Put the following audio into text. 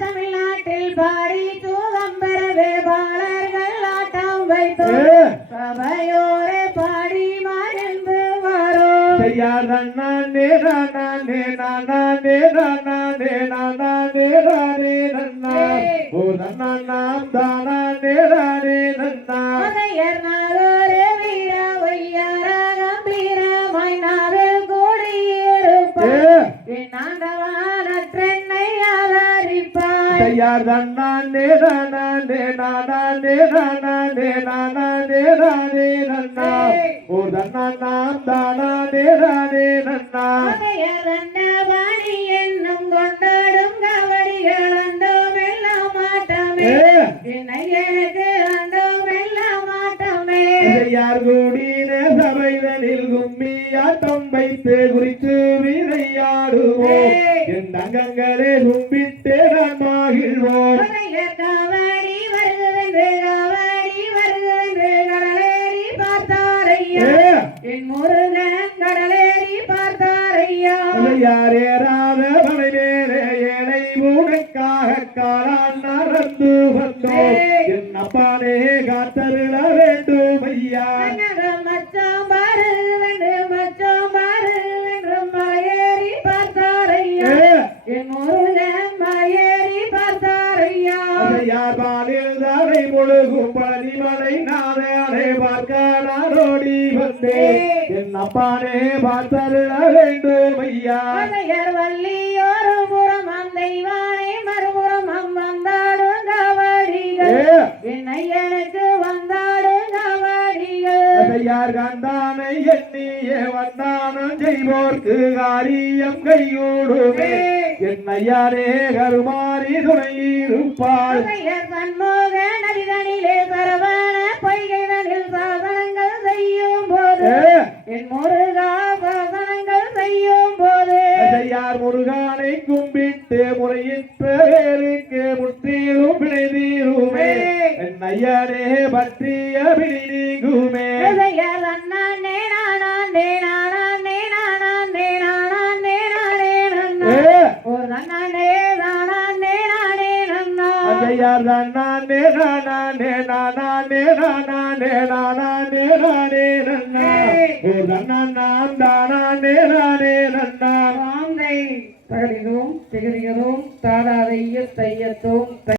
தமிழ்நாட்டில் பாடி தூதம் பெறவே பாலர்கள் ஆட்டம் வைத்து சபையோரே பாடி மகிழ்ந்து வரும் மறையர் ஆதரிப்பார் தன்னானே நானே நானே நானே நானே நானே நன்னா ஓ தன்னாம் தானே நானே நன்னா மறையர் என்னும் கொண்டாடும் கவடிகள் மாட்டமே எனக்கு மாட்டமே யார் கூடின சபைதனில் குறித்து விதையாடுவோம் என் தங்கங்களே நான் மகிழ்வோம் காவடி வருகுதென்று காவடி வருகுதென்று கடலேறி பார்த்தாரையா. என் முருகன் கடலேறி பார்த்தாரையா. யாரேறாத மலை மேலே ஏழை உனக்காக காலான் நடந்து வந்தோம். என் அப்பானே காத்தருள தாரை முழுகும் பழனிமலை நானே பார்க்க நாடோடி வந்தேன் என் அப்பானே பார்த்தருள வேண்டும் ஐயா. மலையர் வள்ளி ஒரு புறம் அந்தைவானே மறுபுறம் அம்மந்தாடும் காவடிகள். என் ஐயனுக்கு வந்தாடும் காவடிகள். யார் கண்டானை எண்ணியே வந்தானம் செய்வோர்க்கு காரியம் கைகூடுமே. என் ஐயாரே கருமாறி துணை இருப்பாள் என் முருகா சாதனங்கள் செய்யும் போது. யார் முருகானை கும்பிட்டு வேருக்கு முற்றிலும் பிழை தீருமே என் ஐயரே பற்றிய பிடி நீங்குமே அண்ணாண்டே நானாண்டே நானாண்டே நானாண்டே நானாண்டே நானே நன்னா. ஒரு அண்ணாண்டே நானாண்டே நானே நன்னா. அதையார் நானே நானே நானே நானே நானே நானே நன்னா. ஓ நன்னாம் தானே நானே நன்னா ராந்தை தகதிகளும் திகதிகளும் தையத்தும்